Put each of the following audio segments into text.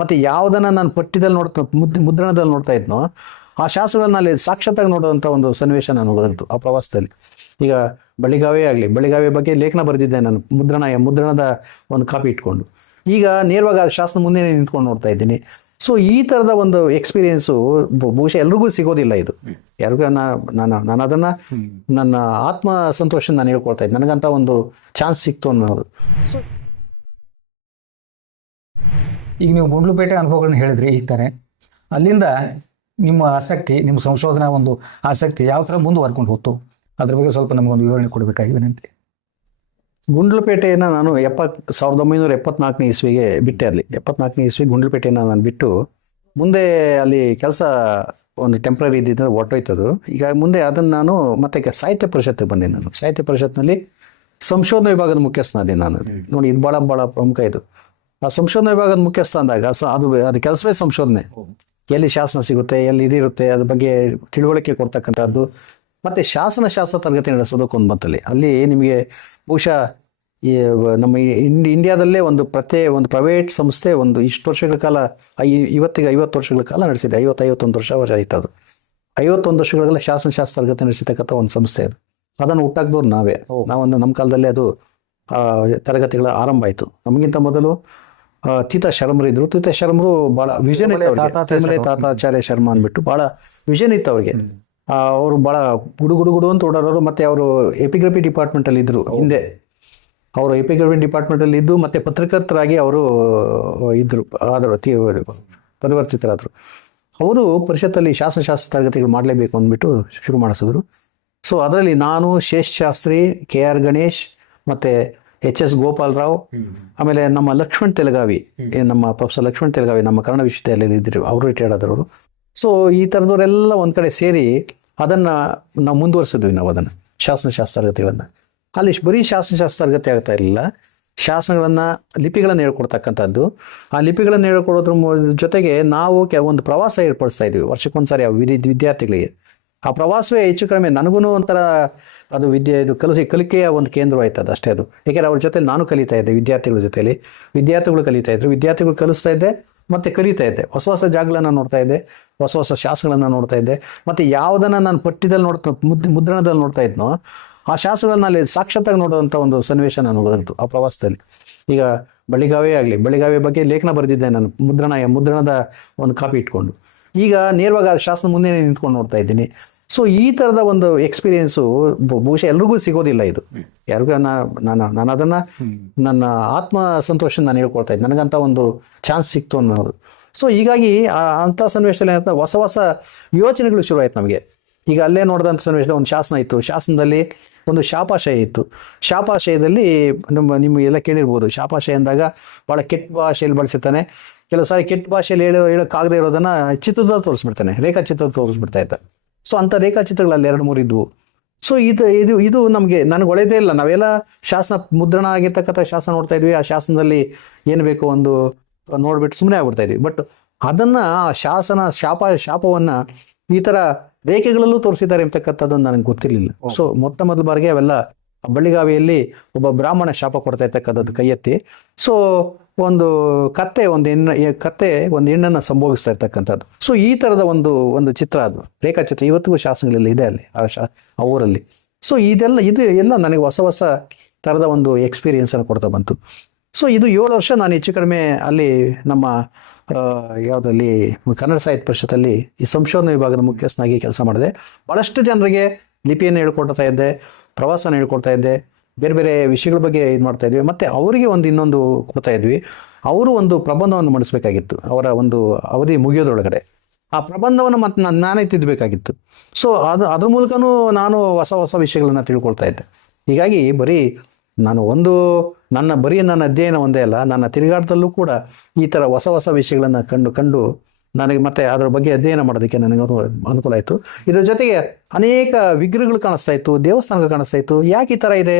ಮತ್ತು ಯಾವುದನ್ನು ನಾನು ಪಠ್ಯದಲ್ಲಿ ಮುದ್ರಣದಲ್ಲಿ ನೋಡ್ತಾ ಇದ್ನೋ ಆ ಶಾಸನಗಳನ್ನ ಅಲ್ಲಿ ಸಾಕ್ಷಾತ್ತಾಗಿ ನೋಡುವಂಥ ಒಂದು ಸನ್ನಿವೇಶ ನಾನು ಒದಗಿತು ಆ ಪ್ರವಾಸದಲ್ಲಿ. ಈಗ ಬಳಿಗಾವೆ ಬಗ್ಗೆ ಲೇಖನ ಬರೆದಿದ್ದೆ ನಾನು, ಮುದ್ರಣದ ಒಂದು ಕಾಪಿ ಇಟ್ಕೊಂಡು. ಈಗ ನೇರವಾಗಿ ಆ ಶಾಸನ ಮುಂದೆ ನಿಂತ್ಕೊಂಡು ನೋಡ್ತಾ ಇದ್ದೀನಿ. ಸೊ ಈ ಥರದ ಒಂದು ಎಕ್ಸ್ಪೀರಿಯೆನ್ಸು ಬಹುಶಃ ಎಲ್ರಿಗೂ ಸಿಗೋದಿಲ್ಲ. ಇದು ಯಾರಿಗೂ ನಾನು ಅದನ್ನು ನನ್ನ ಆತ್ಮ ಸಂತೋಷ ನಾನು ಹೇಳ್ಕೊಳ್ತಾ ಇದ್ದೆ, ನನಗಂತ ಒಂದು ಚಾನ್ಸ್ ಸಿಕ್ತು ಅನ್ನೋದು. ಸೊ ಈಗ ನೀವು ಗುಂಡ್ಲುಪೇಟೆ ಅನುಭವಗಳನ್ನ ಹೇಳಿದ್ರಿ. ಈಗ ತಾನೆ ಅಲ್ಲಿಂದ ನಿಮ್ಮ ಆಸಕ್ತಿ, ನಿಮ್ಮ ಸಂಶೋಧನಾ ಒಂದು ಆಸಕ್ತಿ ಯಾವ ಥರ ಮುಂದುವರ್ಕೊಂಡು ಹೋಯ್ತು, ಅದ್ರ ಬಗ್ಗೆ ಸ್ವಲ್ಪ ನಮಗೊಂದು ವಿವರಣೆ ಕೊಡಬೇಕಾಗಿ ವಿನಂತಿ. ಗುಂಡ್ಲುಪೇಟೆಯನ್ನು ನಾನು 1974 ಇಸ್ವಿಗೆ ಬಿಟ್ಟೆ. ಅಲ್ಲಿ 74 ಇಸ್ವಿ ಗುಂಡ್ಲುಪೇಟೆಯನ್ನು ನಾನು ಬಿಟ್ಟು ಮುಂದೆ ಅಲ್ಲಿ ಕೆಲಸ ಒಂದು ಟೆಂಪ್ರರಿ ಇದ್ದಿದ್ದು ಹೊರಟೋಯ್ತದು. ಈಗ ಮುಂದೆ ಅದನ್ನು ನಾನು ಮತ್ತೆ ಸಾಹಿತ್ಯ ಪರಿಷತ್ತಿಗೆ ಬಂದೆ. ನಾನು ಸಾಹಿತ್ಯ ಪರಿಷತ್ನಲ್ಲಿ ಸಂಶೋಧನಾ ವಿಭಾಗದ ಮುಖ್ಯಸ್ಥನಾದೆ ನಾನು. ನೋಡಿ, ಇದು ಭಾಳ ಪ್ರಮುಖ. ಇದು ಆ ಸಂಶೋಧನಾ ವಿಭಾಗದ ಮುಖ್ಯಸ್ಥ ಅಂದಾಗ ಅದು ಕೆಲಸವೇ ಸಂಶೋಧನೆ. ಎಲ್ಲಿ ಶಾಸನ ಸಿಗುತ್ತೆ, ಎಲ್ಲಿ ಇದಿರುತ್ತೆ, ಅದ್ರ ಬಗ್ಗೆ ತಿಳುವಳಿಕೆ ಕೊಡ್ತಕ್ಕಂಥದ್ದು. ಮತ್ತು ಶಾಸ್ತ್ರ ತರಗತಿ ನಡೆಸೋದಕ್ಕೆ ಒಂದು ಬಂತಲ್ಲಿ. ಅಲ್ಲಿ ನಿಮಗೆ ಬಹುಶಃ ಈ ನಮ್ಮ ಇಂಡಿಯಾದಲ್ಲೇ ಒಂದು ಪ್ರೈವೇಟ್ ಸಂಸ್ಥೆ ಒಂದು ಇಷ್ಟು ವರ್ಷಗಳ ಕಾಲ, ಇವತ್ತಿಗೆ 50 ವರ್ಷಗಳ ಕಾಲ ನಡೆಸಿದೆ. 51 ವರ್ಷ ಆಯ್ತು. ಅದು 51 ವರ್ಷಗಳಿಗೆಲ್ಲ ಶಾಸ್ತ್ರ ತರಗತಿ ನಡೆಸಿರ್ತಕ್ಕಂಥ ಒಂದು ಸಂಸ್ಥೆ ಅದು. ಅದನ್ನು ಹುಟ್ಟಾಕ್ದವ್ರು ನಾವೇ. ನಮ್ಮ ಕಾಲದಲ್ಲೇ ಅದು ತರಗತಿಗಳ ಆರಂಭ ಆಯಿತು. ನಮಗಿಂತ ಮೊದಲು ತೀತಾ ಶರ್ಮರು ಇದ್ರು. ತೀತಾ ಶರ್ಮರು ಭಾಳ ವಿಷನ್ ಇತ್ತು ಅವ್ರಿಗೆ. ತಾತಾಚಾರ್ಯ ಶರ್ಮ ಅಂದ್ಬಿಟ್ಟು ಭಾಳ ವಿಷನ್ ಇತ್ತು ಅವ್ರಿಗೆ. ಅವರು ಭಾಳ ಗುಡು ಅಂತ ಓಡಾಡೋರು. ಮತ್ತು ಅವರು ಎಪಿಗ್ರಫಿ ಡಿಪಾರ್ಟ್ಮೆಂಟಲ್ಲಿ ಇದ್ದರು ಹಿಂದೆ. ಅವರು ಎಪಿಗ್ರಫಿ ಡಿಪಾರ್ಟ್ಮೆಂಟಲ್ಲಿ ಇದ್ದು ಮತ್ತು ಪತ್ರಕರ್ತರಾಗಿ ಅವರು ಇದ್ದರು, ಪರಿವರ್ತಿತರಾದರು. ಅವರು ಪರಿಷತ್ತಲ್ಲಿ ಶಾಸ್ತ್ರ ತರಗತಿಗಳು ಮಾಡಲೇಬೇಕು ಅಂದ್ಬಿಟ್ಟು ಶುರು ಮಾಡಿಸಿದ್ರು. ಸೊ ಅದರಲ್ಲಿ ನಾನು, ಶೇಷಶಾಸ್ತ್ರಿ, KR ಗಣೇಶ್, ಮತ್ತು HS ಗೋಪಾಲರಾವ್, ಆಮೇಲೆ ನಮ್ಮ ಲಕ್ಷ್ಮಣ್ ತೆಲಗಾವಿ, ನಮ್ಮ ಪ್ರೊಫೆಸರ್ ಲಕ್ಷ್ಮಣ್ ತೆಲಗಾವಿ ನಮ್ಮ ಕನ್ನಡ ವಿಶ್ವವಿದ್ಯಾಲಯದಲ್ಲಿ ಇದ್ದರು, ಅವರು ರಿಟೈರ್ಡ್ ಆದವರು. ಸೊ ಈ ಥರದವರೆಲ್ಲ ಒಂದು ಕಡೆ ಸೇರಿ ಅದನ್ನು ನಾವು ಮುಂದುವರಿಸಿದ್ವಿ. ನಾವು ಅದನ್ನು ಶಾಸ್ತ್ರ ತರಗತಿಗಳನ್ನು ಅಲ್ಲಿ ಬರೀ ಶಾಸ್ತ್ರ ತರಗತಿ ಆಗ್ತಾ ಇರಲಿಲ್ಲ. ಶಾಸನಗಳನ್ನು, ಲಿಪಿಗಳನ್ನು ಹೇಳ್ಕೊಡ್ತಕ್ಕಂಥದ್ದು. ಆ ಲಿಪಿಗಳನ್ನು ಹೇಳ್ಕೊಡೋದ್ರ ಜೊತೆಗೆ ನಾವು ಒಂದು ಪ್ರವಾಸ ಏರ್ಪಡಿಸ್ತಾ ಇದ್ವಿ ವರ್ಷಕ್ಕೊಂದ್ಸಾರಿ ವಿದ್ಯಾರ್ಥಿಗಳಿಗೆ. ಆ ಪ್ರವಾಸವೇ ಹೆಚ್ಚು ಕಡಿಮೆ ನನಗೂ ಒಂಥರ ಅದು ಇದು ಕಲಿಕೆಯ ಒಂದು ಕೇಂದ್ರವಾಯ್ತದ ಅಷ್ಟೇ ಅದು. ಏಕೆಂದರೆ ಅವ್ರ ಜೊತೆ ನಾನು ಕಲಿತಾ ಇದ್ದೆ, ವಿದ್ಯಾರ್ಥಿಗಳ ಜೊತೆಯಲ್ಲಿ ವಿದ್ಯಾರ್ಥಿಗಳು ಕಲಿತಾ ಇದ್ರು, ವಿದ್ಯಾರ್ಥಿಗಳು ಕಲಿಸ್ತಾ ಇದ್ದೆ ಮತ್ತು ಕಲಿತಾ ಇದ್ದೆ. ಹೊಸ ಜಾಗಗಳನ್ನು ನೋಡ್ತಾ ಇದ್ದೆ, ಹೊಸ ಶಾಸನಗಳನ್ನು ನೋಡ್ತಾ ಇದ್ದೆ. ಮತ್ತು ಯಾವುದನ್ನು ನಾನು ಪಠ್ಯದಲ್ಲಿ ಮುದ್ರಣದಲ್ಲಿ ನೋಡ್ತಾ ಇದ್ನೋ ಆ ಶಾಸನಗಳನ್ನ ಅಲ್ಲಿ ಸಾಕ್ಷಾತ್ತಾಗಿ ನೋಡುವಂಥ ಒಂದು ಸನ್ನಿವೇಶ ನಾನು ಒದಗಿತು ಆ ಪ್ರವಾಸದಲ್ಲಿ. ಈಗ ಬಳಿಗಾವೆ ಬಗ್ಗೆ ಲೇಖನ ಬರೆದಿದ್ದೆ ನಾನು, ಮುದ್ರಣದ ಒಂದು ಕಾಪಿ ಇಟ್ಕೊಂಡು. ಈಗ ನೇರವಾಗಿ ಆ ಶಾಸನ ಮುಂದೆ ನಿಂತ್ಕೊಂಡು ನೋಡ್ತಾ ಇದ್ದೀನಿ. ಸೊ ಈ ಥರದ ಒಂದು ಎಕ್ಸ್ಪೀರಿಯೆನ್ಸು ಬಹುಶಃ ಎಲ್ರಿಗೂ ಸಿಗೋದಿಲ್ಲ. ಇದು ಯಾರಿಗೂ ನಾನು ಅದನ್ನು ನನ್ನ ಆತ್ಮ ಸಂತೋಷ ನಾನು ಹೇಳ್ಕೊಳ್ತಾ ಇದ್ದೆ, ನನಗಂತ ಒಂದು ಚಾನ್ಸ್ ಸಿಕ್ತು ಅನ್ನೋದು. ಸೊ ಹೀಗಾಗಿ ಅಂಥ ಸನ್ನಿವೇಶದಲ್ಲಿ ಏನಂತ ಹೊಸ ಯೋಚನೆಗಳು ಶುರು ಆಯ್ತು ನಮಗೆ. ಈಗ ಅಲ್ಲೇ ನೋಡಿದಂಥ ಸನ್ನಿವೇಶದಲ್ಲಿ ಒಂದು ಶಾಸನ ಇತ್ತು. ಶಾಸನದಲ್ಲಿ ಒಂದು ಶಾಪಾಶಯ ಇತ್ತು. ಶಾಪಾಶಯದಲ್ಲಿ ನಿಮ್ಮ ಎಲ್ಲ ಕೇಳಿರ್ಬೋದು. ಶಾಪಾಶಯ ಅಂದಾಗ ಭಾಳ ಕೆಟ್ಟ ಭಾಷೆಯಲ್ಲಿ ಬಳಸಿರ್ತಾನೆ. ಕೆಲವು ಸಾರಿ ಕೆಟ್ಟ ಭಾಷೆಯಲ್ಲಿ ಹೇಳೋಕ್ಕಾಗದೇ ಇರೋದನ್ನು ಚಿತ್ರದಲ್ಲಿ ತೋರಿಸ್ಬಿಡ್ತಾನೆ, ರೇಖಾಚಿತ್ರದಲ್ಲಿ ತೋರಿಸ್ಬಿಡ್ತಾ ಇರ್ತಾನೆ. ಸೊ ಅಂಥ ರೇಖಾಚಿತ್ರಗಳಲ್ಲಿ 2-3 ಇದ್ವು. ಸೊ ಇದು ನನಗೆ ಒಳ್ಳೆಯದೇ ಇಲ್ಲ. ನಾವೆಲ್ಲ ಮುದ್ರಣ ಆಗಿರ್ತಕ್ಕಂಥ ಶಾಸನ ನೋಡ್ತಾ ಇದ್ವಿ. ಆ ಶಾಸನದಲ್ಲಿ ಏನು ಬೇಕೋ ಒಂದು ನೋಡ್ಬಿಟ್ಟು ಸುಮ್ಮನೆ ಆಗ್ಬಿಡ್ತಾ ಇದ್ವಿ. ಬಟ್ ಅದನ್ನು ಶಾಪವನ್ನು ಈ ಥರ ರೇಖೆಗಳಲ್ಲೂ ತೋರಿಸಿದ್ದಾರೆ ಅಂತಕ್ಕಂಥದ್ದನ್ನು ನನಗೆ ಗೊತ್ತಿರಲಿಲ್ಲ. ಸೊ ಮೊದಲ ಬಾರಿಗೆ ಅವೆಲ್ಲ ಬಳ್ಳಿಗಾವಿಯಲ್ಲಿ ಒಬ್ಬ ಬ್ರಾಹ್ಮಣ ಶಾಪ ಕೊಡ್ತಾ ಇರ್ತಕ್ಕಂಥದ್ದು ಕೈ ಎತ್ತಿ. ಸೊ ಒಂದು ಕತ್ತೆ ಒಂದು ಹೆಣ್ಣನ್ನು ಸಂಭೋಗಿಸ್ತಾ ಇರ್ತಕ್ಕಂಥದ್ದು. ಸೊ ಈ ಥರದ ಒಂದು ಚಿತ್ರ, ಅದು ರೇಖಾಚಿತ್ರ ಇವತ್ತಿಗೂ ಶಾಸನಗಳಲ್ಲಿ ಇದೆ ಅಲ್ಲಿ ಆ ಊರಲ್ಲಿ. ಸೊ ಇದು ಎಲ್ಲ ನನಗೆ ಹೊಸ ಥರದ ಒಂದು ಎಕ್ಸ್ಪೀರಿಯೆನ್ಸನ್ನು ಕೊಡ್ತಾ ಬಂತು. ಸೊ ಇದು 7 ವರ್ಷ ನಾನು ಹೆಚ್ಚು ಕಡಿಮೆ ಅಲ್ಲಿ ನಮ್ಮ ಯಾವುದರಲ್ಲಿ ಕನ್ನಡ ಸಾಹಿತ್ಯ ಪರಿಷತ್ತಲ್ಲಿ ಈ ಸಂಶೋಧನಾ ವಿಭಾಗದ ಮುಖ್ಯಸ್ಥನಾಗಿ ಕೆಲಸ ಮಾಡಿದೆ. ಭಾಳಷ್ಟು ಜನರಿಗೆ ಲಿಪಿಯನ್ನು ಹೇಳ್ಕೊಡ್ತಾ ಇದ್ದೆ, ಪ್ರವಾಸನ ಹೇಳ್ಕೊಡ್ತಾ ಇದ್ದೆ, ಬೇರೆ ವಿಷಯಗಳ ಬಗ್ಗೆ ಇದು ಮಾಡ್ತಾ ಇದ್ವಿ. ಮತ್ತು ಅವರಿಗೆ ಇನ್ನೊಂದು ಕೊಡ್ತಾ ಇದ್ವಿ. ಅವರು ಒಂದು ಪ್ರಬಂಧವನ್ನು ಮಂಡಿಸ್ಬೇಕಾಗಿತ್ತು ಅವರ ಒಂದು ಅವಧಿ ಮುಗಿಯೋದ್ರೊಳಗಡೆ. ಆ ಪ್ರಬಂಧವನ್ನು ಮತ್ತು ನಾನೇ ತಿದ್ದಬೇಕಾಗಿತ್ತು. ಸೊ ಅದ್ರ ಮೂಲಕನೂ ನಾನು ಹೊಸ ವಿಷಯಗಳನ್ನು ತಿಳ್ಕೊಳ್ತಾ ಇದ್ದೆ. ಹೀಗಾಗಿ ನನ್ನ ಅಧ್ಯಯನ ಒಂದೇ ಅಲ್ಲ, ನನ್ನ ತಿರುಗಾಟದಲ್ಲೂ ಕೂಡ ಈ ಥರ ಹೊಸ ವಿಷಯಗಳನ್ನು ಕಂಡು ನನಗೆ ಮತ್ತೆ ಅದರ ಬಗ್ಗೆ ಅಧ್ಯಯನ ಮಾಡೋದಕ್ಕೆ ನನಗೆ ಅನುಕೂಲ ಆಯಿತು. ಇದರ ಜೊತೆಗೆ ಅನೇಕ ವಿಗ್ರಹಗಳು ಕಾಣಿಸ್ತಾ ಇತ್ತು, ದೇವಸ್ಥಾನಗಳು ಕಾಣಿಸ್ತಾ ಇತ್ತು. ಯಾಕೆ ಈ ಥರ ಇದೆ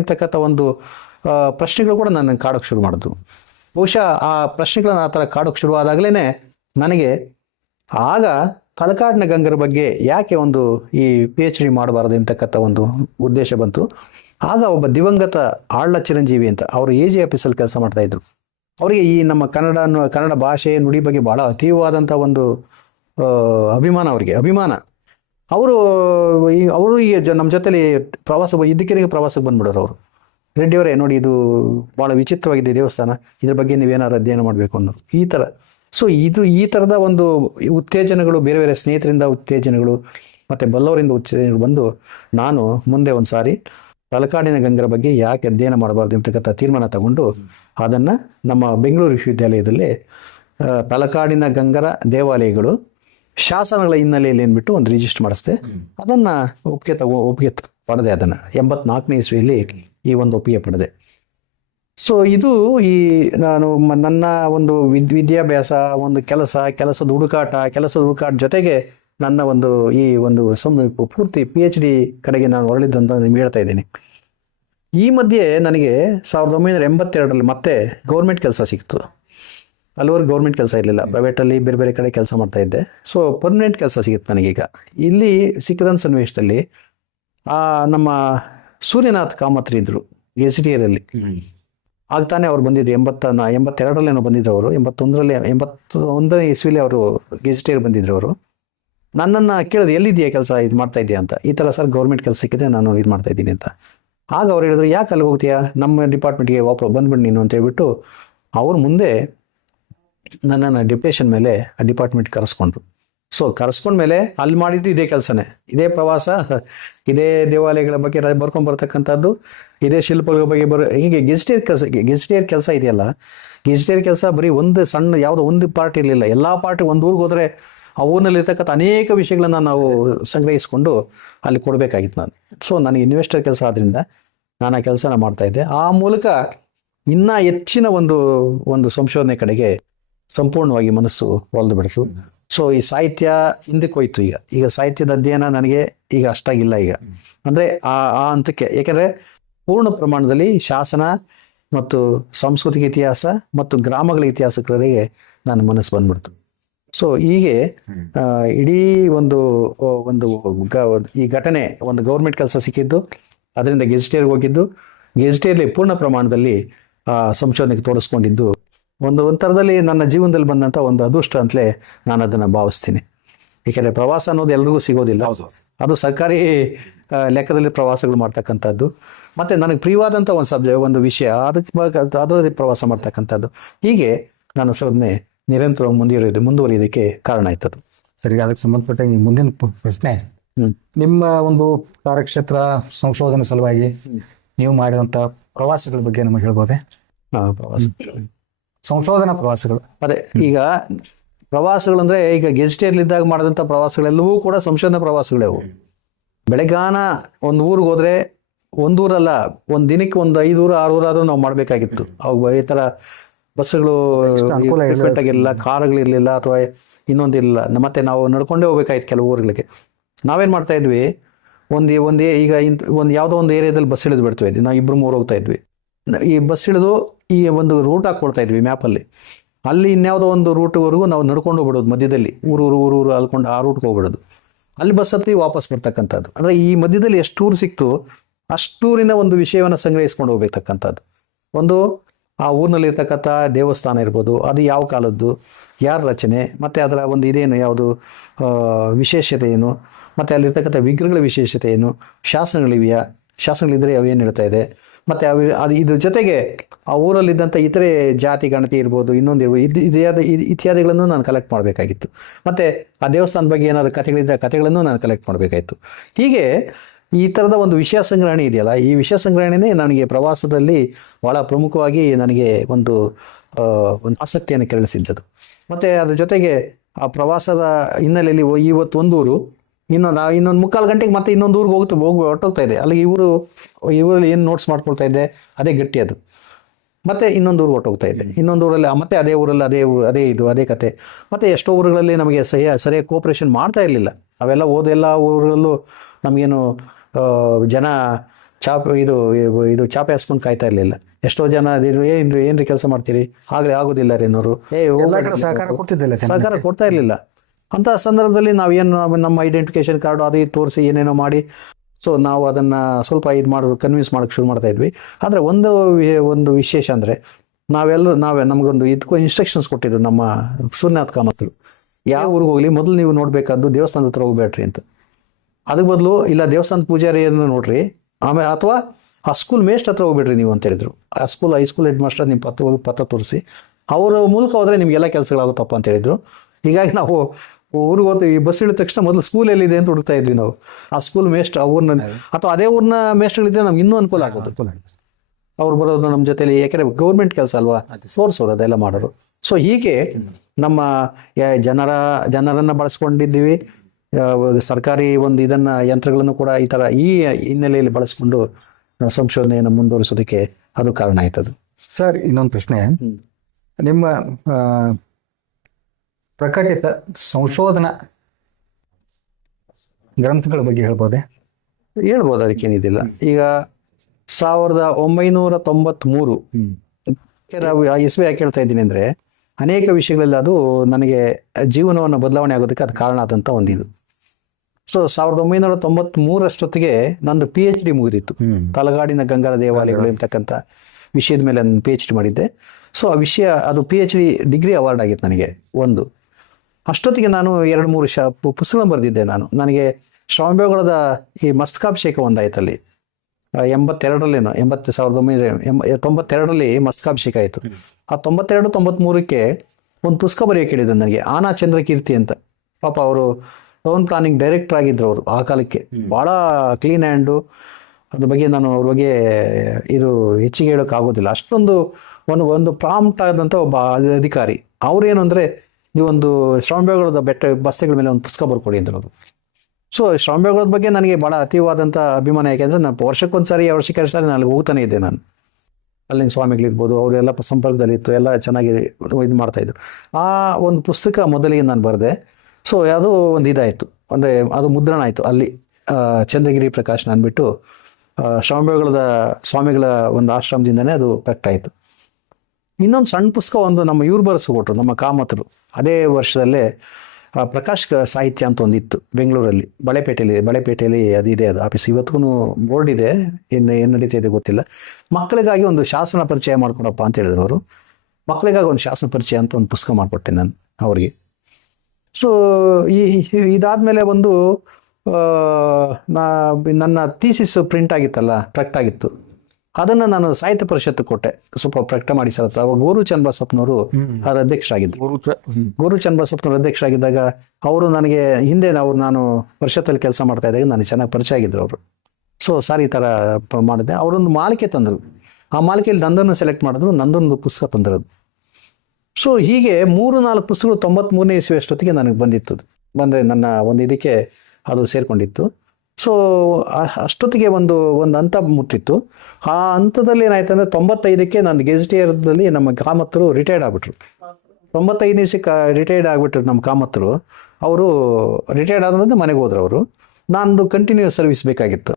ಅಂತಕ್ಕಂಥ ಒಂದು ಪ್ರಶ್ನೆಗಳು ಕೂಡ ನನಗೆ ಕಾಡೋಕ್ಕೆ ಶುರು ಮಾಡಿದ್ರು. ಬಹುಶಃ ಆ ಪ್ರಶ್ನೆಗಳನ್ನು ಆ ಥರ ಕಾಡೋಕ್ಕೆ ಶುರುವಾದಾಗಲೇ ನನಗೆ ಆಗ ತಲಕಾಡಿನ ಗಂಗರ ಬಗ್ಗೆ ಯಾಕೆ ಈ PhD ಮಾಡಬಾರದು ಅಂತಕ್ಕಂಥ ಒಂದು ಉದ್ದೇಶ ಬಂತು. ಆಗ ಒಬ್ಬ ದಿವಂಗತ ಆಳ್ಳ ಚಿರಂಜೀವಿ ಅಂತ ಅವರು AG ಆಫೀಸಲ್ಲಿ ಕೆಲಸ ಮಾಡ್ತಾಯಿದ್ರು. ಅವರಿಗೆ ಈ ನಮ್ಮ ಕನ್ನಡ ಭಾಷೆ ನುಡಿ ಬಗ್ಗೆ ಭಾಳ ಅತೀವವಾದಂಥ ಒಂದು ಅಭಿಮಾನ, ಅವರಿಗೆ ಅಭಿಮಾನ. ಅವರು ಈ ನಮ್ಮ ಜೊತೆಲಿ ಇದ್ದಕ್ಕಿರಿಗೆ ಪ್ರವಾಸಕ್ಕೆ ಬಂದ್ಬಿಡೋರು. ಅವರು ರೆಡ್ಡಿಯವರೇ ನೋಡಿ, ಇದು ಭಾಳ ವಿಚಿತ್ರವಾಗಿದೆ ದೇವಸ್ಥಾನ, ಇದ್ರ ಬಗ್ಗೆ ನೀವೇನಾದ್ರು ಅಧ್ಯಯನ ಮಾಡಬೇಕು ಅನ್ನೋರು ಈ ಥರ. ಸೊ ಈ ಥರದ ಒಂದು ಉತ್ತೇಜನಗಳು, ಬೇರೆ ಬೇರೆ ಸ್ನೇಹಿತರಿಂದ ಉತ್ತೇಜನಗಳು ಮತ್ತು ಬಲ್ಲವರಿಂದ ಉತ್ತೇಜನಗಳು ಬಂದು ನಾನು ಮುಂದೆ ಒಂದು ಸಾರಿ ತಲಕಾಡಿನ ಗಂಗರ ಬಗ್ಗೆ ಯಾಕೆ ಅಧ್ಯಯನ ಮಾಡಬಾರ್ದು ಅಂತಕ್ಕಂಥ ತೀರ್ಮಾನ ತಗೊಂಡು ಅದನ್ನು ನಮ್ಮ ಬೆಂಗಳೂರು ವಿಶ್ವವಿದ್ಯಾಲಯದಲ್ಲಿ ತಲಕಾಡಿನ ಗಂಗರ ದೇವಾಲಯಗಳು ಶಾಸನಗಳ ಹಿನ್ನೆಲೆಯಲ್ಲಿ ಅಂದ್ಬಿಟ್ಟು ಒಂದು ರಿಜಿಸ್ಟರ್ ಮಾಡಿಸ್ದೆ. ಅದನ್ನು ಒಪ್ಪಿಗೆ ಪಡೆದೆ. ಅದನ್ನು 84ನೇ ಇಸ್ವಿಯಲ್ಲಿ ಈ ಒಂದು ಒಪ್ಪಿಗೆ ಪಡೆದೆ. ಸೊ ಇದು ನಾನು ನನ್ನ ಒಂದು ವಿದ್ಯಾಭ್ಯಾಸ, ಒಂದು ಕೆಲಸದ ಹುಡುಕಾಟ ಜೊತೆಗೆ ನನ್ನ ಈ ಒಂದು ಪೂರ್ತಿ PhD ಕಡೆಗೆ ನಾನು ಹೊರಳಿದ್ದಂತ ನಿಮ್ಗೆ ಹೇಳ್ತಾ ಇದ್ದೀನಿ. ಈ ಮಧ್ಯೆ ನನಗೆ 1982ರಲ್ಲಿ ಮತ್ತೆ ಗೌರ್ಮೆಂಟ್ ಕೆಲಸ ಸಿಕ್ತು. ಅಲ್ಲಿವರೆಗೆ ಗೌರ್ಮೆಂಟ್ ಕೆಲಸ ಇರಲಿಲ್ಲ, ಪ್ರೈವೇಟಲ್ಲಿ ಬೇರೆ ಬೇರೆ ಕಡೆ ಕೆಲಸ ಮಾಡ್ತಾ ಇದ್ದೆ. ಸೊ ಪರ್ಮನೆಂಟ್ ಕೆಲಸ ಸಿಗುತ್ತೆ ನನಗೀಗ. ಇಲ್ಲಿ ಸಿಕ್ಕಿದಂಥ ಸನ್ನಿವೇಶದಲ್ಲಿ ನಮ್ಮ ಸೂರ್ಯನಾಥ್ ಕಾಮತ್ರಿ ಇದ್ದರು ಗೆಜಿಟಿಯರಲ್ಲಿ. ಆಗ್ತಾನೆ ಅವ್ರು ಬಂದಿದ್ರು 82ರಲ್ಲೇನೋ ಬಂದಿದ್ರು ಅವರು. 81ನೇ ಇಸ್ವಿಲಿ ಅವರು ಗೆಜಿಟಿಯರ್ ಬಂದಿದ್ರು ಅವರು. ನನ್ನನ್ನು ಕೇಳಿದ್ರು, ಎಲ್ಲಿದೆಯಾ ಕೆಲಸ, ಇದು ಮಾಡ್ತಾ ಇದೆಯಾ ಅಂತ. ಈ ಥರ ಸರ್ ಗೌರ್ಮೆಂಟ್ ಕೆಲಸ ಸಿಕ್ಕಿದೆ, ನಾನು ಇದು ಮಾಡ್ತಾ ಇದ್ದೀನಿ ಅಂತ. ಆಗ ಅವ್ರು ಹೇಳಿದ್ರು, ಯಾಕೆ ಅಲ್ಲಿ ಹೋಗ್ತೀಯಾ, ನಮ್ಮ ಡಿಪಾರ್ಟ್ಮೆಂಟ್ಗೆ ವಾಪಸ್ ಬಂದ್ಬಿಡು ನೀನು ಅಂತ ಹೇಳ್ಬಿಟ್ಟು ಅವ್ರು ಮುಂದೆ ನನ್ನನ್ನು ಡೆಪ್ಯುಟೇಷನ್ ಮೇಲೆ ಆ ಡಿಪಾರ್ಟ್ಮೆಂಟ್ ಕರೆಸ್ಕೊಂಡ್ರು. ಸೊ ಕರೆಸ್ಕೊಂಡ್ಮೇಲೆ ಅಲ್ಲಿ ಮಾಡಿದ್ದು ಇದೇ ಕೆಲಸನೇ, ಇದೇ ಪ್ರವಾಸ, ಇದೇ ದೇವಾಲಯಗಳ ಬಗ್ಗೆ ಬರ್ಕೊಂಡ್ಬರ್ತಕ್ಕಂಥದ್ದು, ಇದೇ ಶಿಲ್ಪಗಳ ಬಗ್ಗೆ ಹೀಗೆ ಗೆಜಿಟಿಯರ್ ಕೆಲಸ ಇದೆಯಲ್ಲ, ಗೆಜಿಟಿಯರ್ ಕೆಲಸ ಬರೀ ಒಂದು ಸಣ್ಣ ಯಾವುದೋ ಒಂದು ಪಾರ್ಟ್ ಇರಲಿಲ್ಲ. ಎಲ್ಲ ಪಾರ್ಟ್ ಒಂದು ಊರಿಗೆ ಹೋದರೆ ಆ ಊರಿನಲ್ಲಿರ್ತಕ್ಕಂಥ ಅನೇಕ ವಿಷಯಗಳನ್ನು ನಾವು ಸಂಗ್ರಹಿಸ್ಕೊಂಡು ಅಲ್ಲಿ ಕೊಡಬೇಕಾಗಿತ್ತು ನಾನು. ಸೊ ನನಗೆ ಇನ್ವೆಸ್ಟರ್ ಕೆಲಸ ಆದ್ದರಿಂದ ನಾನು ಆ ಕೆಲಸನ ಮಾಡ್ತಾಯಿದ್ದೆ. ಆ ಮೂಲಕ ಇನ್ನೂ ಹೆಚ್ಚಿನ ಒಂದು ಸಂಶೋಧನೆ ಕಡೆಗೆ ಸಂಪೂರ್ಣವಾಗಿ ಮನಸ್ಸು ಒಲ್ದು ಬಿಡ್ತು. ಸೊ ಈ ಸಾಹಿತ್ಯ ಹಿಂದಕ್ಕೆ ಹೋಯ್ತು. ಈಗ ಸಾಹಿತ್ಯದ ಅಧ್ಯಯನ ನನಗೆ ಈಗ ಅಷ್ಟಾಗಿಲ್ಲ ಈಗ, ಅಂದರೆ ಆ ಹಂತಕ್ಕೆ. ಏಕೆಂದರೆ ಪೂರ್ಣ ಪ್ರಮಾಣದಲ್ಲಿ ಶಾಸನ ಮತ್ತು ಸಾಂಸ್ಕೃತಿಕ ಇತಿಹಾಸ ಮತ್ತು ಗ್ರಾಮಗಳ ಇತಿಹಾಸ ಕಡೆಗೆ ನನ್ನ ಮನಸ್ಸು ಬಂದ್ಬಿಡ್ತು. ಸೊ ಹೀಗೆ ಇಡೀ ಈ ಘಟನೆ, ಒಂದು ಗೌರ್ಮೆಂಟ್ ಕೆಲಸ ಸಿಕ್ಕಿದ್ದು, ಅದರಿಂದ ಗೆಜಿಟಿಯರ್ಗೆ ಹೋಗಿದ್ದು, ಗೆಜಿಟಿಯರ್ಲಿ ಪೂರ್ಣ ಪ್ರಮಾಣದಲ್ಲಿ ಸಂಶೋಧನೆಗೆ ತೋರಿಸ್ಕೊಂಡಿದ್ದು ಒಂಥರದಲ್ಲಿ ನನ್ನ ಜೀವನದಲ್ಲಿ ಬಂದಂಥ ಒಂದು ಅದೃಷ್ಟ ಅಂತಲೇ ನಾನು ಅದನ್ನು ಭಾವಿಸ್ತೀನಿ. ಏಕೆಂದರೆ ಪ್ರವಾಸ ಅನ್ನೋದು ಎಲ್ರಿಗೂ ಸಿಗೋದಿಲ್ಲ. ಅದು ಸರ್ಕಾರಿ ಲೆಕ್ಕದಲ್ಲಿ ಪ್ರವಾಸಗಳು ಮಾಡ್ತಕ್ಕಂಥದ್ದು, ಮತ್ತು ನನಗೆ ಪ್ರಿಯವಾದಂಥ ಒಂದು ವಿಷಯ, ಅದರಲ್ಲಿ ಪ್ರವಾಸ ಮಾಡ್ತಕ್ಕಂಥದ್ದು. ಹೀಗೆ ನನ್ನ ಶೋಧನೆ ನಿರಂತರವಾಗಿ ಮುಂದುವರಿಯೋದಕ್ಕೆ ಕಾರಣ ಆಯ್ತದು. ಸರಿ, ಅದಕ್ಕೆ ಸಂಬಂಧಪಟ್ಟ ಈ ಮುಂದಿನ ಪ್ರಶ್ನೆ, ನಿಮ್ಮ ಒಂದು ಕಾರ್ಯಕ್ಷೇತ್ರ ಸಂಶೋಧನೆ ಸಲುವಾಗಿ ನೀವು ಮಾಡಿದಂಥ ಪ್ರವಾಸಗಳ ಬಗ್ಗೆ ನಮಗೆ ಹೇಳ್ಬೋದೇ? ಸಂಶೋಧನಾ ಪ್ರವಾಸಗಳು. ಅದೇ, ಈಗ ಪ್ರವಾಸಗಳಂದರೆ ಈಗ ಗೆಜಿಟಿಯರ್ಲಿದ್ದಾಗ ಮಾಡಿದಂಥ ಪ್ರವಾಸಗಳೆಲ್ಲವೂ ಕೂಡ ಸಂಶೋಧನಾ ಪ್ರವಾಸಗಳೇ ಅವು. ಬೆಳಗಾನ ಒಂದು ಊರಿಗೆ ಹೋದರೆ ಒಂದೂರಲ್ಲ, ಒಂದು ದಿನಕ್ಕೆ ಒಂದು 5 ಊರು 6 ಊರು ಆದರೂ ನಾವು ಮಾಡಬೇಕಾಗಿತ್ತು. ಅವು ಈ ಥರ ಬಸ್ಸುಗಳು ಆಗಿರಲಿಲ್ಲ, ಕಾರುಗಳಿರಲಿಲ್ಲ, ಅಥವಾ ಇನ್ನೊಂದಿರಲಿಲ್ಲ. ಮತ್ತೆ ನಾವು ನಡ್ಕೊಂಡೇ ಹೋಗ್ಬೇಕಾಯ್ತು ಕೆಲವು ಊರುಗಳಿಗೆ. ನಾವೇನು ಮಾಡ್ತಾ ಇದ್ವಿ, ಈಗ ಯಾವುದೋ ಒಂದು ಏರಿಯಾದಲ್ಲಿ ಬಸ್ ಇಳಿದು ಬಿಡ್ತಾ ಇದ್ವಿ. ನಾವು 2-3 ಹೋಗ್ತಾ ಇದ್ವಿ. ಈ ಬಸ್ ಇಳಿದು ಈ ಒಂದು ರೂಟ್ ಹಾಕ್ಕೊಡ್ತಾ ಇದ್ವಿ ಮ್ಯಾಪಲ್ಲಿ. ಅಲ್ಲಿ ಇನ್ಯಾವುದೋ ಒಂದು ರೂಟ್ವರೆಗೂ ನಾವು ನಡ್ಕೊಂಡು ಹೋಗ್ಬಿಡೋದು, ಮಧ್ಯದಲ್ಲಿ ಊರು ಅಲ್ಕೊಂಡು ಆ ರೂಟ್ಗೆ ಹೋಗ್ಬಿಡೋದು. ಅಲ್ಲಿ ಬಸ್ ಹತ್ತಿ ವಾಪಸ್ ಬರ್ತಕ್ಕಂಥದ್ದು. ಅಂದರೆ ಈ ಮಧ್ಯದಲ್ಲಿ ಎಷ್ಟು ಊರು ಸಿಕ್ತು ಅಷ್ಟೂರಿನ ಒಂದು ವಿಷಯವನ್ನು ಸಂಗ್ರಹಿಸ್ಕೊಂಡು ಹೋಗ್ಬೇಕಕ್ಕಂಥದ್ದು. ಒಂದು ಆ ಊರಿನಲ್ಲಿರ್ತಕ್ಕಂಥ ದೇವಸ್ಥಾನ ಇರ್ಬೋದು, ಅದು ಯಾವ ಕಾಲದ್ದು, ಯಾರ ರಚನೆ, ಮತ್ತು ಅದರ ಒಂದು ಇದೇನು, ಯಾವುದು ವಿಶೇಷತೆ ಏನು, ಮತ್ತು ಅಲ್ಲಿರ್ತಕ್ಕಂಥ ವಿಗ್ರಹಗಳ ವಿಶೇಷತೆ ಏನು, ಶಾಸನಗಳಿದ್ದರೆ ಅವೇನು ಹೇಳ್ತಾ ಇದೆ, ಮತ್ತು ಇದ್ರ ಜೊತೆಗೆ ಆ ಊರಲ್ಲಿದ್ದಂಥ ಇತರೆ ಜಾತಿ ಗಣತಿ ಇರ್ಬೋದು, ಇನ್ನೊಂದಿರ್ಬೋದು, ಇತ್ಯಾದಿಗಳನ್ನು ನಾನು ಕಲೆಕ್ಟ್ ಮಾಡಬೇಕಾಗಿತ್ತು. ಮತ್ತು ಆ ದೇವಸ್ಥಾನದ ಬಗ್ಗೆ ಏನಾದರೂ ಕಥೆಗಳಿದ್ದರೆ ಕಥೆಗಳನ್ನು ನಾನು ಕಲೆಕ್ಟ್ ಮಾಡಬೇಕಾಯಿತು. ಹೀಗೆ ಈ ಥರದ ಒಂದು ವಿಷಯ ಸಂಗ್ರಹಣೆ ಇದೆಯಲ್ಲ, ಈ ವಿಷಯ ಸಂಗ್ರಹಣೆನೇ ನನಗೆ ಪ್ರವಾಸದಲ್ಲಿ ಭಾಳ ಪ್ರಮುಖವಾಗಿ ನನಗೆ ಒಂದು ಆಸಕ್ತಿಯನ್ನು ಕೆರಳಿಸಿದ್ದದು. ಮತ್ತು ಅದ್ರ ಜೊತೆಗೆ ಆ ಪ್ರವಾಸದ ಹಿನ್ನೆಲೆಯಲ್ಲಿ ಇವತ್ತು ಒಂದೂರು, ಇನ್ನೊಂದು 3/4 ಗಂಟೆಗೆ ಮತ್ತೆ ಇನ್ನೊಂದು ಊರಿಗೆ ಹೊರಟೋಗ್ತಾ ಇದೆ. ಅಲ್ಲಿಗೆ ಇವರಲ್ಲಿ ಏನು ನೋಟ್ಸ್ ಮಾಡ್ಕೊಳ್ತಾ ಇದ್ದೆ ಅದೇ ಗಟ್ಟಿ ಅದು. ಮತ್ತೆ ಇನ್ನೊಂದು ಊರು ಹೊರಟೋಗ್ತಾ ಇದೆ, ಇನ್ನೊಂದು ಊರಲ್ಲಿ ಮತ್ತೆ ಅದೇ ಊರಲ್ಲಿ ಅದೇ ಕತೆ. ಮತ್ತು ಎಷ್ಟೋ ಊರುಗಳಲ್ಲಿ ನಮಗೆ ಸರಿಯಾಗಿ ಕೋಆಪ್ರೇಷನ್ ಮಾಡ್ತಾ ಇರಲಿಲ್ಲ. ಅವೆಲ್ಲ ಓದೆಲ್ಲ ಊರಲ್ಲೂ ನಮಗೇನು ಜನ ಇದು ಚಾಪೆ ಹಾಸ್ಕೊಂಡು ಕಾಯ್ತಾ ಇರಲಿಲ್ಲ. ಎಷ್ಟೋ ಜನ ಏನ್ರಿ ಕೆಲಸ ಮಾಡ್ತೀರಿ, ಆಗಲೇ ಆಗೋದಿಲ್ಲ ರೀನವರು, ಸಹಕಾರ ಕೊಡ್ತಾ ಇರಲಿಲ್ಲ. ಅಂಥ ಸಂದರ್ಭದಲ್ಲಿ ನಾವೇನು ನಮ್ಮ ಐಡೆಂಟಿಫಿಕೇಷನ್ ಕಾರ್ಡು ಅದು ತೋರಿಸಿ ಏನೇನೋ ಮಾಡಿ, ಸೊ ನಾವು ಅದನ್ನು ಸ್ವಲ್ಪ ಕನ್ವಿನ್ಸ್ ಮಾಡೋಕ್ಕೆ ಶುರು ಮಾಡ್ತಾ ಇದ್ವಿ. ಆದರೆ ಒಂದು ವಿಶೇಷ ಅಂದರೆ ನಾವೇ ನಮಗೊಂದು ಇದಕ್ಕೂ ಇನ್ಸ್ಟ್ರಕ್ಷನ್ಸ್ ಕೊಟ್ಟಿದ್ರು ನಮ್ಮ ಸೂರ್ಯನಾಥ್ ಕಾಮತ್ರು. ಯಾವ ಊರಿಗೆ ಹೋಗ್ಲಿ ಮೊದಲು ನೀವು ನೋಡಬೇಕಾದ್ದು ದೇವಸ್ಥಾನದ ಹತ್ರ ಹೋಗ್ಬೇಡ್ರಿ ಅಂತ. ಅದಕ್ಕೆ ಬದಲು ಇಲ್ಲ ದೇವಸ್ಥಾನದ ಪೂಜಾರಿಯನ್ನು ನೋಡ್ರಿ, ಆಮೇಲೆ ಅಥವಾ ಆ ಸ್ಕೂಲ್ ಮೇಸ್ಟ್ ಹತ್ರ ಹೋಗ್ಬೇಡ್ರಿ ನೀವು ಅಂತ ಹೇಳಿದ್ರು. ಆ ಸ್ಕೂಲ್ ಹೈಸ್ಕೂಲ್ ಹೆಡ್ ಮಾಸ್ಟರ್ ನಿಮ್ಮ ಪತ್ರ ತೋರಿಸಿ ಅವರ ಮೂಲಕ ಹೋದರೆ ನಿಮಗೆಲ್ಲ ಕೆಲಸಗಳಾಗುತ್ತಪ್ಪ ಅಂತ ಹೇಳಿದ್ರು. ಹೀಗಾಗಿ ನಾವು ಊರಿಗೆ ಹೋಗ್ತೀವಿ, ಈ ಬಸ್ ಇಳಿದ ತಕ್ಷಣ ಮೊದಲು ಸ್ಕೂಲ್ ಎಲ್ಲಿದೆ ಅಂತ ಹುಡುಕ್ತಾ ಇದ್ವಿ ನಾವು. ಆ ಸ್ಕೂಲ್ ಮೇಸ್ಟ್ ಆ ಊರಿನ ಅಥವಾ ಅದೇ ಊರಿನ ಮೇಸ್ಟ್ಗಳಿದ್ರೆ ನಮ್ಗೆ ಇನ್ನೂ ಅನುಕೂಲ ಆಗೋದು. ಅವ್ರು ಬರೋದು ನಮ್ಮ ಜೊತೆಲಿ, ಯಾಕೆಂದರೆ ಗೌರ್ಮೆಂಟ್ ಕೆಲಸ ಅಲ್ವಾ, ಸೋರ್ಸೋರು ಅದೆಲ್ಲ ಮಾಡೋರು. ಸೊ ಹೀಗೆ ನಮ್ಮ ಜನರನ್ನು ಬಳಸ್ಕೊಂಡಿದ್ದೀವಿ. ಸರ್ಕಾರಿ ಒಂದು ಇದನ್ನು ಯಂತ್ರಗಳನ್ನು ಕೂಡ ಈ ಹಿನ್ನೆಲೆಯಲ್ಲಿ ಬಳಸ್ಕೊಂಡು ಸಂಶೋಧನೆಯನ್ನು ಮುಂದುವರಿಸೋದಕ್ಕೆ ಅದು ಕಾರಣ ಆಯ್ತದು. ಸರ್, ಇನ್ನೊಂದು ಪ್ರಶ್ನೆ. ನಿಮ್ಮ ಪ್ರಕಟಿತ ಸಂಶೋಧನಾ ಗ್ರಂಥಗಳ ಬಗ್ಗೆ ಹೇಳ್ಬೋದೇ? ಹೇಳ್ಬೋದು, ಅದಕ್ಕೇನಿದಿಲ್ಲ. ಈಗ 1993 ಆ ಇಸ್ವಿ ಯಾಕೆ ಹೇಳ್ತಾ ಇದ್ದೀನಿ ಅಂದರೆ, ಅನೇಕ ವಿಷಯಗಳಲ್ಲಿ ಅದು ನನಗೆ ಜೀವನವನ್ನು ಬದಲಾವಣೆ ಆಗೋದಕ್ಕೆ ಅದು ಕಾರಣ ಆದಂಥ ಒಂದಿದು. ಸೊ 1993 ನಂದು PhD ಮುಗಿದಿತ್ತು. ತಲಗಾಡಿನ ಗಂಗಾರ ದೇವಾಲಯಗಳು ಅಂತಕ್ಕಂಥ ವಿಷಯದ ಮೇಲೆ ನಾನು PhD ಮಾಡಿದ್ದೆ. ಸೊ ಆ ವಿಷಯ ಅದು PhD ಡಿಗ್ರಿ ಅವಾರ್ಡ್ ಆಗಿತ್ತು ನನಗೆ. ಅಷ್ಟೊತ್ತಿಗೆ ನಾನು 2-3 ಪುಸ್ತಕ ಬರೆದಿದ್ದೆ. ನನಗೆ ಶ್ರವಣಬೆಳಗೊಳದ ಈ ಮಸ್ತಕಾಭಿಷೇಕ ಒಂದಾಯ್ತಲ್ಲಿ 1992ರಲ್ಲಿ ಮಸ್ತಕಾಭಿಷೇಕ ಆಯಿತು. ಆ 92-93ಕ್ಕೆ ಒಂದು ಪುಸ್ತಕ ಬರೆಯೋಕೆ ಹೇಳಿದ್ರು ನನಗೆ, ಆನಾ ಚಂದ್ರಕೀರ್ತಿ ಅಂತ. ಪಾಪ ಅವರು ಟೌನ್ ಪ್ಲಾನಿಂಗ್ ಡೈರೆಕ್ಟರ್ ಆಗಿದ್ರು ಅವರು ಆ ಕಾಲಕ್ಕೆ. ಭಾಳ ಕ್ಲೀನ್ ಹ್ಯಾಂಡು. ಅದ್ರ ಬಗ್ಗೆ ನಾನು ಅವ್ರ ಬಗ್ಗೆ ಇದು ಹೆಚ್ಚಿಗೆ ಹೇಳೋಕ್ಕಾಗೋದಿಲ್ಲ. ಅಷ್ಟೊಂದು ಒಂದು ಪ್ರಾಂಪ್ಟ್ ಆದಂಥ ಒಬ್ಬ ಅಧಿಕಾರಿ. ಅವ್ರೇನು ಅಂದರೆ, ನೀವೊಂದು ಶ್ರವಣಬೆಳಗೊಳದ ಬಸ್ತೆಗಳ ಮೇಲೆ ಒಂದು ಪುಸ್ತಕ ಬರ್ಕೊಡಿ ಅಂದರು ಅವರು. ಸೊ ಶ್ರವಣಬೆಳಗೊಳದ ಬಗ್ಗೆ ನನಗೆ ಭಾಳ ಅತೀವಾದಂಥ ಅಭಿಮಾನ. ಯಾಕೆಂದರೆ ನಾನು ವರ್ಷಕ್ಕೊಂದ್ಸಾರಿ ವರ್ಷಕ್ಕೆ 2 ಸಾರಿ ನಾನು ಅಲ್ಲಿಗೆ ಹೋಗ್ತಾನೆ ಇದ್ದೆ. ನಾನು ಅಲ್ಲಿನ ಸ್ವಾಮಿಗಳಿರ್ಬೋದು, ಅವರೆಲ್ಲ ಸಂಪರ್ಕದಲ್ಲಿತ್ತು, ಎಲ್ಲ ಚೆನ್ನಾಗಿ ಇದು ಮಾಡ್ತಾಯಿದ್ರು. ಆ ಒಂದು ಪುಸ್ತಕ ಮೊದಲಿಗೆ ನಾನು ಬರೆದೆ. ಸೊ ಅದು ಒಂದು ಇದಾಯಿತು, ಅಂದರೆ ಅದು ಮುದ್ರಣ ಆಯಿತು ಅಲ್ಲಿ ಚಂದ್ರಗಿರಿ ಪ್ರಕಾಶನ ಅಂದ್ಬಿಟ್ಟು ಶ್ರವಣಬೆಳಗೊಳದ ಸ್ವಾಮಿಗಳ ಒಂದು ಆಶ್ರಮದಿಂದನೇ ಅದು ಪ್ರಕಟಾಯಿತು. ಇನ್ನೊಂದು ಸಣ್ಣ ಪುಸ್ತಕ ನಮ್ಮ ಇವ್ರು ಬರೆಸ್ಕೊಟ್ರು, ನಮ್ಮ ಕಾಮತ್ರು. ಅದೇ ವರ್ಷದಲ್ಲೇ ಪ್ರಕಾಶ್ ಸಾಹಿತ್ಯ ಅಂತ ಒಂದಿತ್ತು ಬೆಂಗಳೂರಲ್ಲಿ, ಬಳೆಪೇಟೆಯಲ್ಲಿ ಅದಿದೆ, ಅದು ಆಫೀಸ್ ಇವತ್ತಿಗೂ ಬೋರ್ಡ್ ಇದೆ. ಏನು ನಡೀತಾ ಇದೆ ಗೊತ್ತಿಲ್ಲ. ಮಕ್ಕಳಿಗಾಗಿ ಒಂದು ಶಾಸನ ಪರಿಚಯ ಮಾಡ್ಕೊಡಪ್ಪ ಅಂತ ಹೇಳಿದ್ರು ಅವರು. ಮಕ್ಕಳಿಗಾಗಿ ಒಂದು ಶಾಸನ ಪರಿಚಯ ಅಂತ ಒಂದು ಪುಸ್ತಕ ಮಾಡಿಕೊಟ್ಟೆ ನಾನು ಅವರಿಗೆ. ಸೊ ಇದಾದಮೇಲೆ ನನ್ನ ಥೀಸಿಸ್ ಪ್ರಿಂಟ್ ಆಗಿತ್ತಲ್ಲ, ಪ್ರಕಟಾಗಿತ್ತು. ಅದನ್ನು ನಾನು ಸಾಹಿತ್ಯ ಪರಿಷತ್ತು ಕೊಟ್ಟೆ, ಸ್ವಲ್ಪ ಪ್ರಕಟ ಮಾಡಿ ಸರ್. ಅವಾಗ ಗೋರು ಚನ್ನಬಸಪ್ಪನವರು ಅದರ ಅಧ್ಯಕ್ಷರಾಗಿದ್ದರು. ಗೋರು ಚನ್ನಬಸಪ್ಪನವರು ಅಧ್ಯಕ್ಷರಾಗಿದ್ದಾಗ ಅವರು ನನಗೆ ಹಿಂದೆ ನಾನು ಪರಿಷತ್ತಲ್ಲಿ ಕೆಲಸ ಮಾಡ್ತಾ ಇದ್ದಾಗ ನನಗೆ ಚೆನ್ನಾಗಿ ಪರಿಚಯ ಆಗಿದ್ರು ಅವರು. ಸೊ ಸಾರಿ ಈ ಥರ ಮಾಡಿದೆ. ಅವರೊಂದು ಮಾಲಿಕೆ ತಂದರು. ಆ ಮಾಲಿಕೆಯಲ್ಲಿ ನಂದನ್ನು ಸೆಲೆಕ್ಟ್ ಮಾಡಿದ್ರು, ನಂದೊಂದು ಪುಸ್ತಕ ತಂದಿರೋದು. ಸೊ ಹೀಗೆ 3-4 ಪುಸ್ತಕಗಳು 93ನೇ ಇಸ್ವಿ ಅಷ್ಟೊತ್ತಿಗೆ ನನಗೆ ಬಂದರೆ ನನ್ನ ಒಂದು ಇದಕ್ಕೆ ಅದು ಸೇರಿಕೊಂಡಿತ್ತು. ಸೊ ಅಷ್ಟೊತ್ತಿಗೆ ಒಂದು ಹಂತ ಮುಟ್ಟಿತ್ತು. ಆ ಹಂತದಲ್ಲಿ ಏನಾಯ್ತು ಅಂದರೆ 95ಕ್ಕೆ ನನ್ನ ಗೆಜೆಟಿಯರ್ದಲ್ಲಿ ನಮ್ಮ ಕಾಮತ್ರು ರಿಟೈರ್ಡ್ ಆಗಿಬಿಟ್ರು. 95 ಇಸ್ವಿಗೆ ರಿಟೈರ್ಡ್ ಆಗಿಬಿಟ್ರು ನಮ್ಮ ಕಾಮತ್ರು. ಅವರು ರಿಟೈರ್ಡ್ ಆದ್ಮೇಲೆ ಮನೆಗೆ ಹೋದ್ರು ಅವರು. ನಂದು ಕಂಟಿನ್ಯೂ ಸರ್ವಿಸ್ ಬೇಕಾಗಿತ್ತು.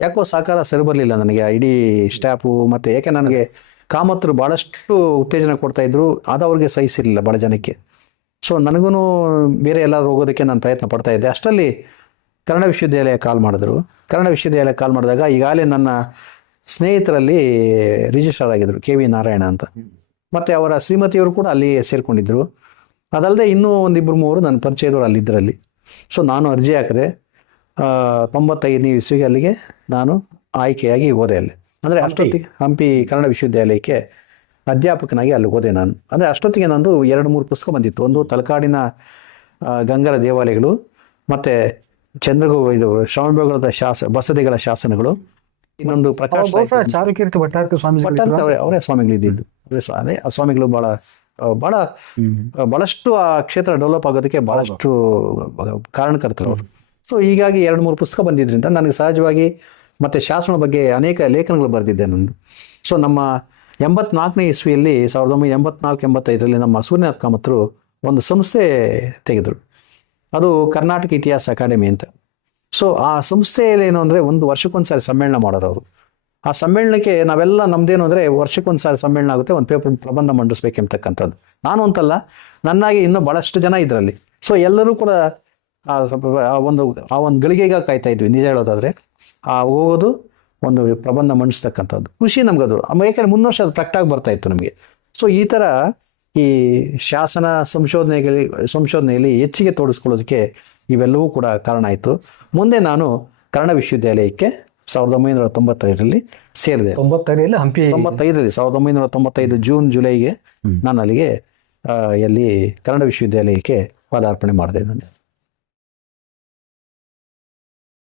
ಯಾಕೋ ಸಹಕಾರ ಸರಿ ಬರಲಿಲ್ಲ ನನಗೆ, ಇಡೀ ಸ್ಟಾಫು. ಮತ್ತು ಯಾಕೆ ನನಗೆ ಕಾಮತ್ರು ಭಾಳಷ್ಟು ಉತ್ತೇಜನ ಕೊಡ್ತಾಯಿದ್ರು, ಅದು ಅವ್ರಿಗೆ ಸಹಿಸಿರಲಿಲ್ಲ ಭಾಳ ಜನಕ್ಕೆ. ಸೊ ನನಗೂ ಬೇರೆ ಎಲ್ಲಾದ್ರೂ ಹೋಗೋದಕ್ಕೆ ನಾನು ಪ್ರಯತ್ನ ಪಡ್ತಾಯಿದ್ದೆ. ಅಷ್ಟರಲ್ಲಿ ಕನ್ನಡ ವಿಶ್ವವಿದ್ಯಾಲಯ ಕಾಲ್ ಮಾಡಿದ್ರು. ಕನ್ನಡ ವಿಶ್ವವಿದ್ಯಾಲಯ ಕಾಲ್ ಮಾಡಿದಾಗ ಈಗಾಗಲೇ ನನ್ನ ಸ್ನೇಹಿತರಲ್ಲಿ ರಿಜಿಸ್ಟರ್ ಆಗಿದ್ದರು, KV ನಾರಾಯಣ ಅಂತ. ಮತ್ತು ಅವರ ಶ್ರೀಮತಿಯವರು ಕೂಡ ಅಲ್ಲಿ ಸೇರಿಕೊಂಡಿದ್ದರು. ಅದಲ್ಲದೆ ಇನ್ನೂ 1-2-3 ನನ್ನ ಪರಿಚಯದವರು ಅಲ್ಲಿದ್ದರಲ್ಲಿ. ಸೊ ನಾನು ಅರ್ಜಿ ಹಾಕಿದೆ. 95ನೇ ಇಸ್ವಿಗೆ ಅಲ್ಲಿಗೆ ನಾನು ಆಯ್ಕೆಯಾಗಿ ಹೋದೆ. ಅಲ್ಲಿ ಅಂದರೆ ಅಷ್ಟೊತ್ತಿಗೆ ಹಂಪಿ ಕನ್ನಡ ವಿಶ್ವವಿದ್ಯಾಲಯಕ್ಕೆ ಅಧ್ಯಾಪಕನಾಗಿ ಅಲ್ಲಿ ಹೋದೆ ನಾನು. ಅಂದರೆ ಅಷ್ಟೊತ್ತಿಗೆ ನಂದು 2-3 ಪುಸ್ತಕ ಬಂದಿತ್ತು. ಒಂದು ತಲಕಾಡಿನ ಗಂಗರ ದೇವಾಲಯಗಳು, ಮತ್ತು ಇದು ಶ್ರವಣಬೆಳಗೊಳದ ಬಸದಿಗಳ ಶಾಸನಗಳು. ಇನ್ನೊಂದು ಪ್ರಕಾಶ್ ಚಾರುಕೀರ್ತಿ ಭಟ್ಟಾರಕ ಸ್ವಾಮಿ ಅವರೇ ಸ್ವಾಮಿಗಳಿದ್ದು. ಅದೇ ಆ ಸ್ವಾಮಿಗಳು ಭಾಳಷ್ಟು ಆ ಕ್ಷೇತ್ರ ಡೆವಲಪ್ ಆಗೋದಕ್ಕೆ ಭಾಳಷ್ಟು ಕಾರಣಕರ್ತರು ಅವರು. ಸೊ ಹೀಗಾಗಿ 2-3 ಪುಸ್ತಕ ಬಂದಿದ್ದರಿಂದ ನನಗೆ ಸಹಜವಾಗಿ ಮತ್ತು ಶಾಸನ ಬಗ್ಗೆ ಅನೇಕ ಲೇಖನಗಳು ಬರೆದಿದ್ದೆ ನಂದು. ಸೊ ನಮ್ಮ 84ನೇ ಇಸ್ವಿಯಲ್ಲಿ 1984-85ರಲ್ಲಿ ನಮ್ಮ ಸೂರ್ಯನಾಥ್ ಕಾಮತ್ರು ಒಂದು ಸಂಸ್ಥೆ ತೆಗೆದರು. ಅದು ಕರ್ನಾಟಕ ಇತಿಹಾಸ ಅಕಾಡೆಮಿ ಅಂತ. ಸೊ ಆ ಸಂಸ್ಥೆಯಲ್ಲಿ ಏನು ಅಂದರೆ, ಒಂದು ವರ್ಷಕ್ಕೊಂದ್ಸಾರಿ ಸಮ್ಮೇಳನ ಮಾಡೋರು ಅವರು. ಆ ಸಮ್ಮೇಳನಕ್ಕೆ ನಾವೆಲ್ಲ ನಮ್ಮದೇನು ಅಂದರೆ, ವರ್ಷಕ್ಕೊಂದ್ಸಾರಿ ಸಮ್ಮೇಳನ ಆಗುತ್ತೆ, ಒಂದು ಪೇಪರ್ ಪ್ರಬಂಧ ಮಂಡಿಸ್ಬೇಕೆಂಬತಕ್ಕಂಥದ್ದು. ನಾನು ಅಂತಲ್ಲ, ನನ್ನಾಗಿ ಇನ್ನೂ ಭಾಳಷ್ಟು ಜನ ಇದರಲ್ಲಿ. ಸೊ ಎಲ್ಲರೂ ಕೂಡ ಆ ಒಂದು ಗಳಿಗೆಗೆ ಕಾಯ್ತಾ ಇದ್ವಿ, ನಿಜ ಹೇಳೋದಾದರೆ. ಹೋಗೋದು, ಒಂದು ಪ್ರಬಂಧ ಮಂಡಿಸ್ತಕ್ಕಂಥದ್ದು ಖುಷಿ ನಮಗದು. ಯಾಕಂದರೆ ಮುಂದೆ ವರ್ಷ ಅದು ಪ್ರಕಟಾಗಿ ಬರ್ತಾ ಇತ್ತು ನಮಗೆ. ಸೊ ಈ ಥರ ಈ ಶಾಸನ ಸಂಶೋಧನೆಯಲ್ಲಿ ಹೆಚ್ಚಿಗೆ ತೊಡಗಿಸ್ಕೊಳ್ಳೋದಕ್ಕೆ ಇವೆಲ್ಲವೂ ಕೂಡ ಕಾರಣ ಆಯಿತು. ಮುಂದೆ ನಾನು ಕನ್ನಡ ವಿಶ್ವವಿದ್ಯಾಲಯಕ್ಕೆ 1995ರಲ್ಲಿ ಸೇರಿದೆ. 95ರಲ್ಲಿ ಹಂಪಿ 1995 ಜೂನ್ ಜುಲೈಗೆ ನಾನು ಅಲ್ಲಿಗೆ ಕನ್ನಡ ವಿಶ್ವವಿದ್ಯಾಲಯಕ್ಕೆ ಪದಾರ್ಪಣೆ ಮಾಡಿದೆ ನಾನು.